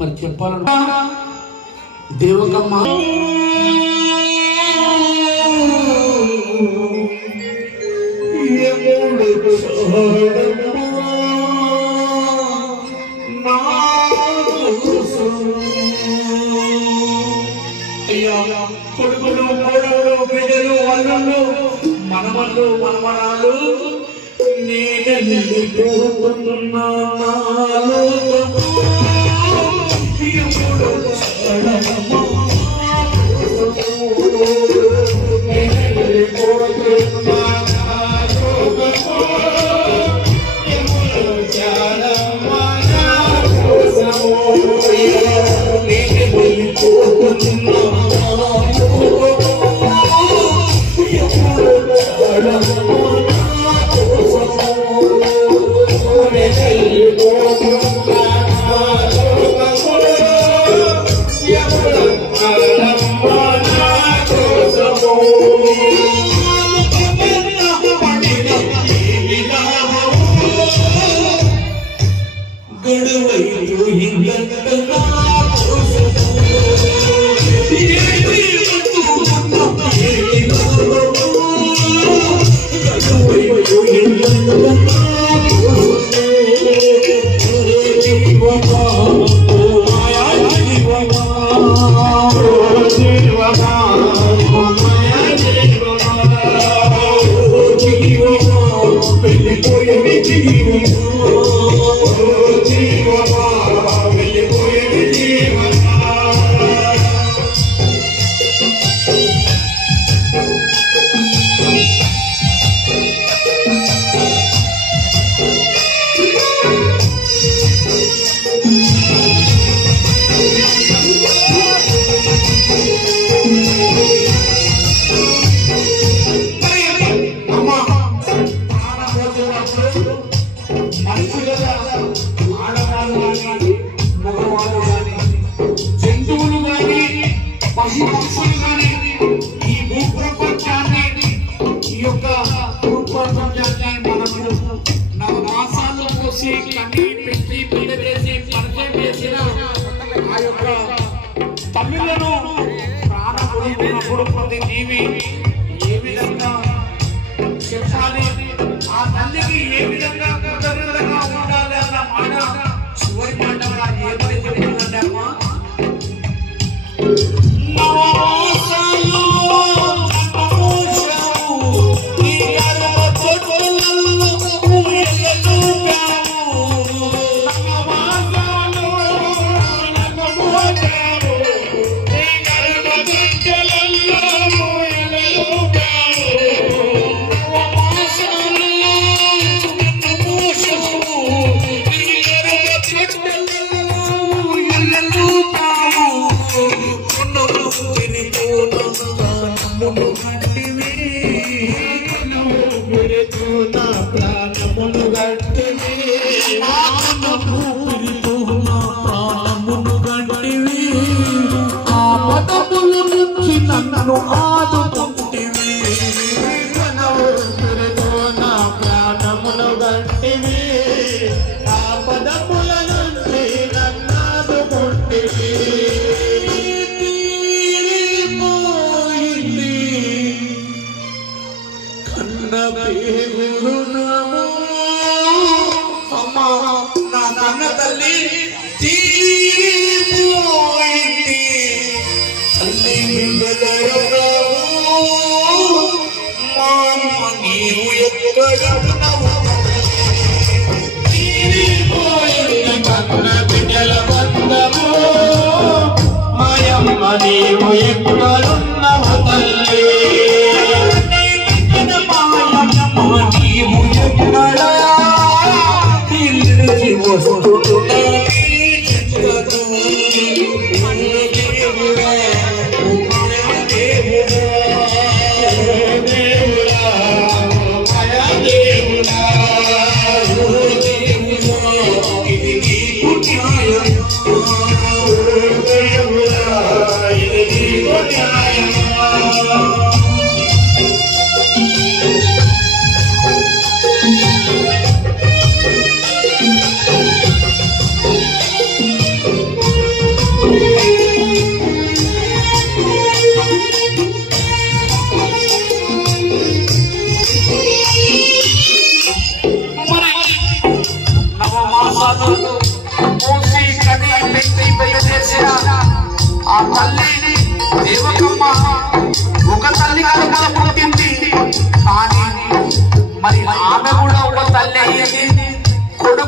మరి చెప్పాలన్నా దేవకమ్మ కొడుకులు కోడలు బిడ్డలు అల్లుళ్ళు మనవళ్ళు మనవరాలు తల్లులను ప్రాణపుడు ప్రతి జీవి ఏ విధంగా చెప్పాలి, ఆ తల్లికి ఏ విధంగా కృతజ్ఞతగా ఉండాలి అన్న మాట చివరి మాటగా ఏమని చెప్తుందంటే అమ్మా నన్ను ఆదుకుంటివి నా ప్రాణములు గట్టివి ఆ పదముల నుండి నన్ను ఆదుకుంటివి కన్న పేగురునాము అమ్మా నా కన్న తల్లి తీరిపోయింది తల్లి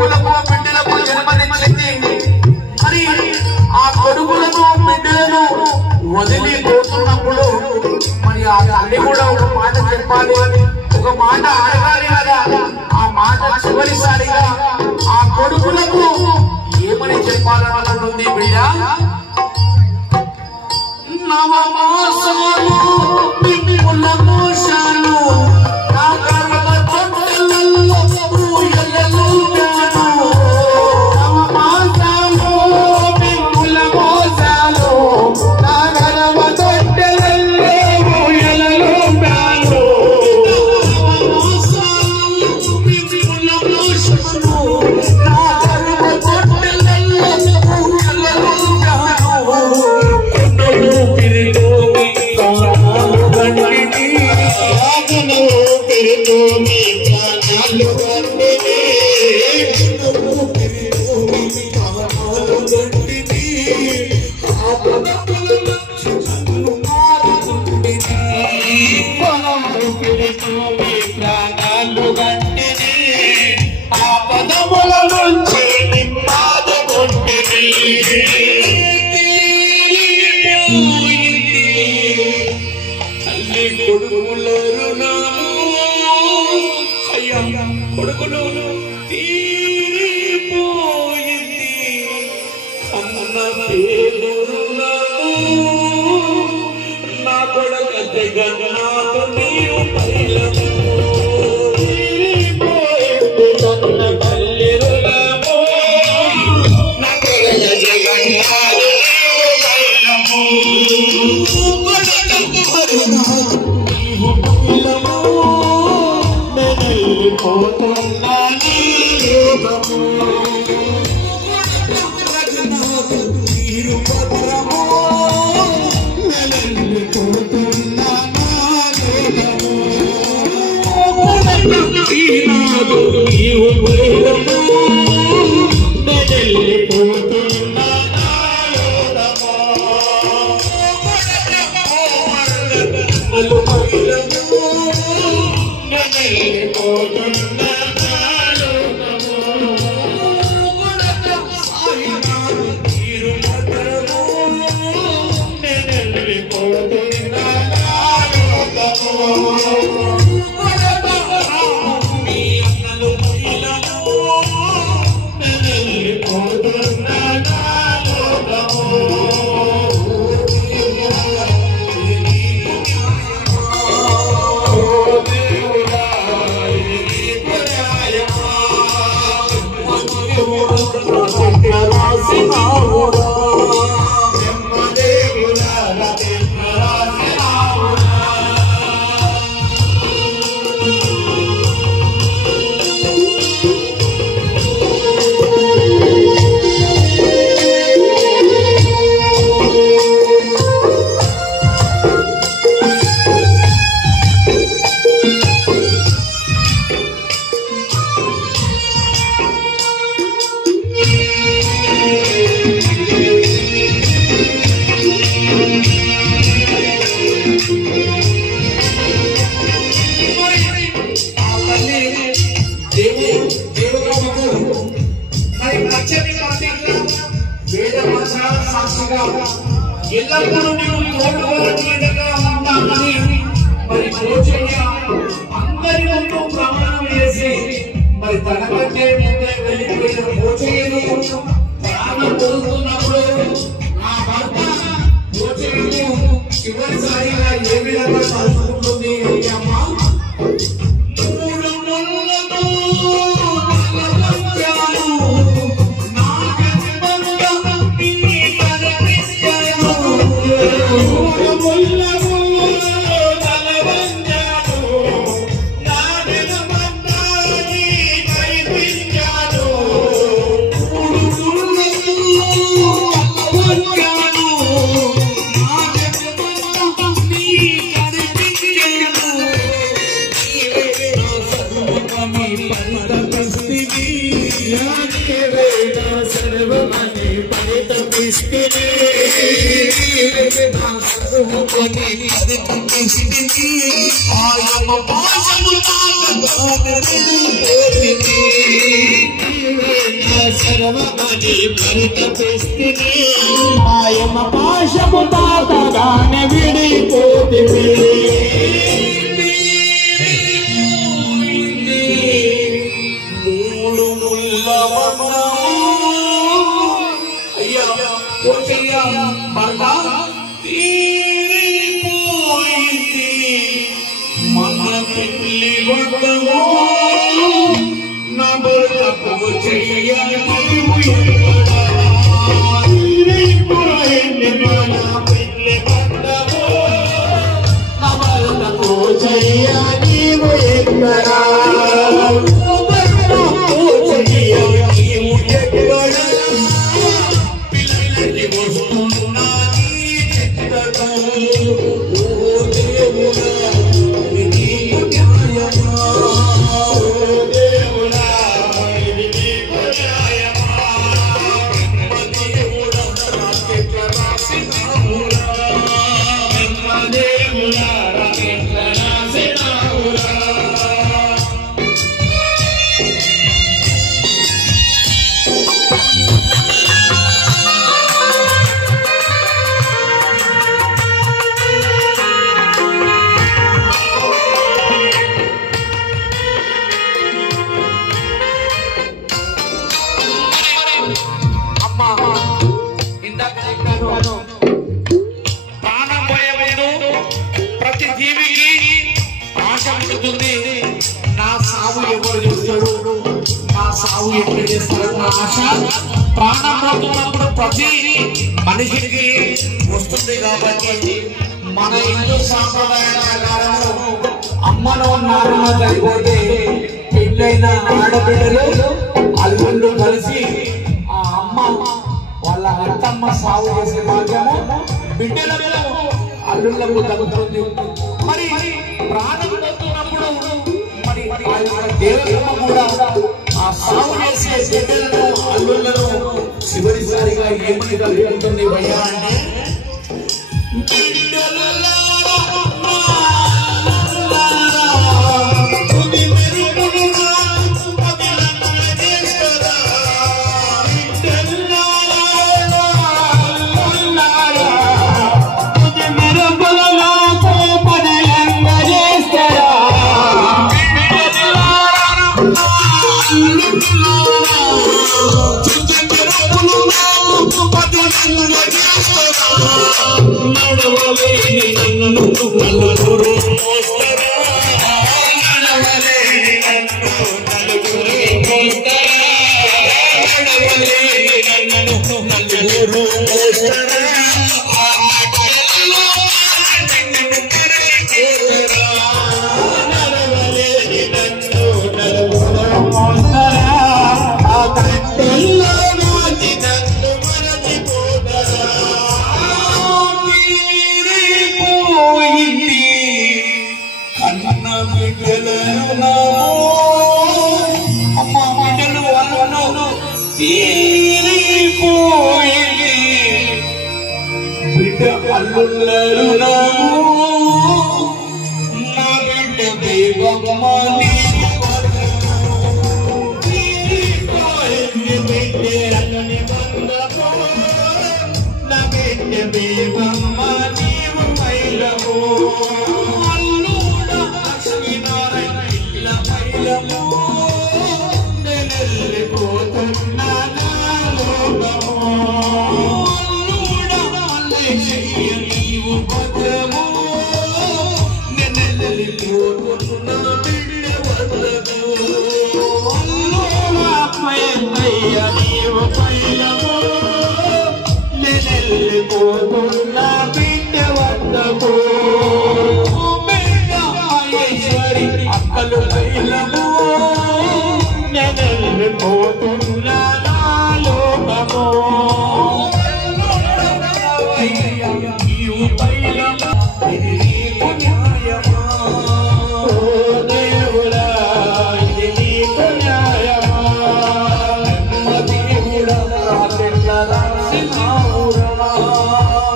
కొడుకులకు బిడ్డలకు జన్మనిచ్చింది. మరి ఆ కొడుకులను బిడ్డలను వదిలిపోతున్నప్పుడు మరి ఆ తల్లి కూడా ఒక మాట చెప్పాలి, ఒక మాట అడగాలి కదా. ఆ మాట చివరిసారిగా ఆ కొడుకులకు ఏమని చెప్పాలనుకుంటుంది బిడ్డ? నవమాసాలు మిమ్ముల మోసాలు నా గర్భ తొట్టెలలో ఊయలలు గాను. నవమాసాలు మిమ్ముల మోసాలు నా గర్భ తొట్టెలలో ఊయలలు గాను. నవమాసాలు మిమ్ముల మోసాలు నా గర్భ తొట్టెలలో ఊయలలు గాను. కొడుకులు తీరిపోయింది అన్న పేరున్నాము నా కొడుక జగన్నాథ నీవు పైలము తీరిపోయింది అన్న పల్లెరులము నా కొడుక జగన్నాథ నీవు పైలము నీవు పైలము పోతున్నాను యోగము తీరు పత్రము నెలలు పోతున్నాను యోగము ఈనాడు నీవు వేదము నెలలు పోతున్నాను యోగము ఎల్లప్పుడూ నీవు తోడుగా ఉంటానని మరి పోచయ్య అందరి ముందు ప్రమాణం చేసి మరి తనకంటే ముందే వెళ్ళిపోయిన పోచయ్యను ప్రాణం పొందుతున్నప్పుడు ఆ భర్త పోచయ్యను చివరిసారిగా ఏ విధంగా తలుచుకుంటుంది అమ్మ? सर्वमणि परितप ఇస్తే నా సర్వమని అది కనిపిస్తుంది ఆయమ పాశము నా సర్వమని పరితపిస్తుంది ఆయమ పాశము తాతగానే విడిపోతుంది మన పెళ్లి వద్దమో నా భర్తకు చెయ్యాలి మన పెళ్లి వద్దమో నా భర్తకు చెయ్యాలి ఎక్కడా ప్రాణం పోయే ముందు ప్రతి జీవికి ఆశ ఉంటుంది నా సాగు ఎవరు చూస్తాడు నా సాగు ఎక్కడ చేస్తాడు నా ఆశ ప్రాణం పోతున్నప్పుడు ప్రతి మనిషికి వస్తుంది కాబట్టి మన హిందూ సాంప్రదాయాల ప్రకారం అమ్మలో నాన్న చనిపోతే పెళ్ళైన ఆడబిడ్డలు అల్లుళ్ళు కలిసి ఆ అమ్మ వాళ్ళ అత్తమ్మ సాగు చేసే భాగ్యము బిడ్డలకు అల్లుళ్ళకు తగ్గుతుంది మరి ప్రాణం తగ్గుతున్నప్పుడు మరి దేవతమ్మ కూడా ఆ సాగు చేసే బిడ్డలను అల్లుళ్ళను చివరిసారిగా ఏమని తగ్గుతుంది భయ్యా అంటే బిడ్డ అల్లుళ్ళను నా బిడ్డ దేవమ్మ నా బిడ్డ దేవమ్మ నీవు మైలము అల్లుడ లక్ష్మీనారాయణ ఇల్ల మైలము నెలెల్లిపోతున్నా నా లోకము నీవు భద్రము నెలెల్లిపోతున్నా బిడ్డ వదలదు అల్లయ్య నీవు మైలము నెలెల్లిపోతున్నా బిడ్డ వద్దకు బిడ్డ మహేశ్వరి అక్కలు మైలము నెలెల్లిపోతున్నా నా లోకము దేవుడా రాసినావురా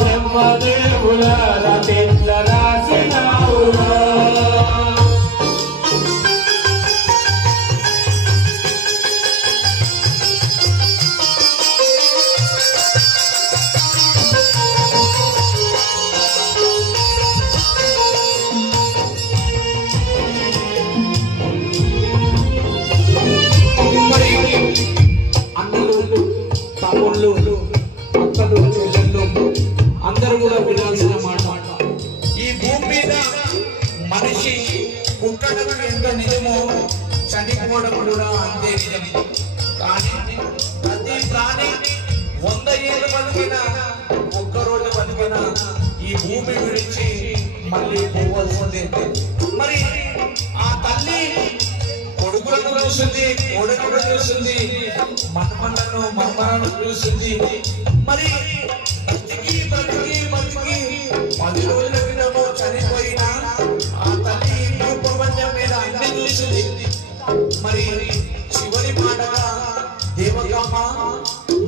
బ్రహ్మదేవుల రచన రాసినావురా అక్కలు చెల్లెళ్ళు అందరూ కూడా వినాల్సిన మాట. ఈ భూమి మీద మనిషి పుట్టడం ఎంత నిజమో చనిపోవడం కూడా అంతే నిజం. కానీ ప్రతి ప్రాణి 100 ఏళ్ళు బతికినా ఒక్కరోజు బతికినా ఈ భూమి గురించి మళ్ళీ పోవాల్సిందే. మరి ఆ తల్లి కొడుకులను చూస్తుంది, కోడలను చూస్తుంది, మనమలను మమ్మలను చూస్తుంది. మరి బతికి 10 రోజుల క్రితము చనిపోయినా ఆ తల్లి ప్రపంచం మీద అన్ని చూసింది. మరి చివరి మాటగా దేవకమ్మ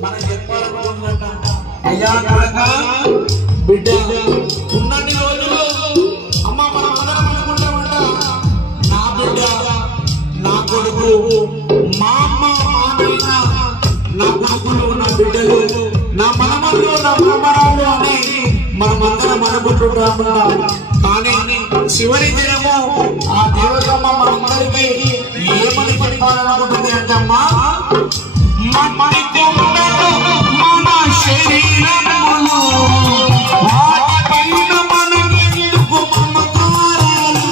మనం చెప్పాలనుకుంటున్నట్ట, అయ్యా కొడక బిడ్డ ఉన్నన్ని రోజులు అమ్మ మనం అందరం అనుకుంటామంట, నా బిడ్డ నా కొడుకు మా అమ్మ మానైన నా కొడుకులు నా బిడ్డలు నా మనమలు నా మనమరాలు అని మనమందరం అనుకుంటున్నాము. కానీ చివరి దినము ఆ దేవతమ్మ మనందరికీ ఏమని చెప్పాలనుకుంటుంది అంటమ్మా, మన శరీరములు వాటిపైన మనకెందుకు మమకారాలు,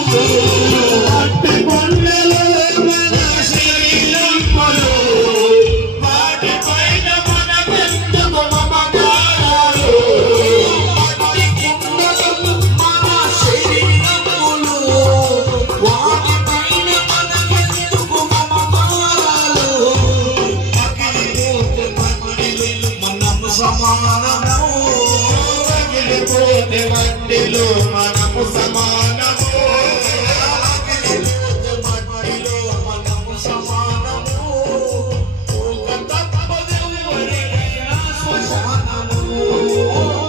మట్టిలో మనము సమానము, మట్టిలో మనము సమానము,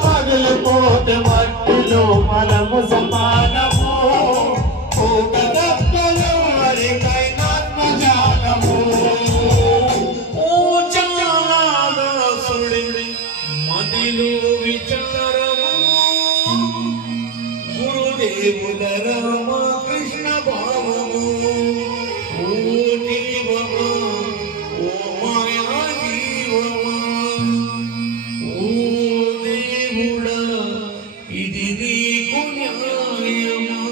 పగిలిపోతే మట్టిలో మనము సమానము, ఎవరికైనా జానము. మదిలో విచారము గురుదేవుల రామకృష్ణ భావము, ఓ జీవమా ఓ మాయా జీవమా, ఓ దేవుడా ఇది నీకు న్యాయమా,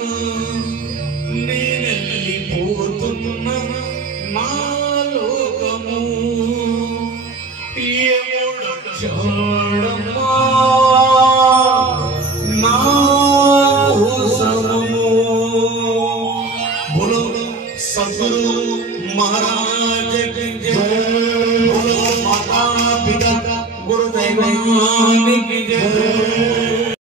నేనెళ్ళిపోతున్న నా లోకము చాడమ్మా నా సమము. బోలో సద్గురు మహారాజ్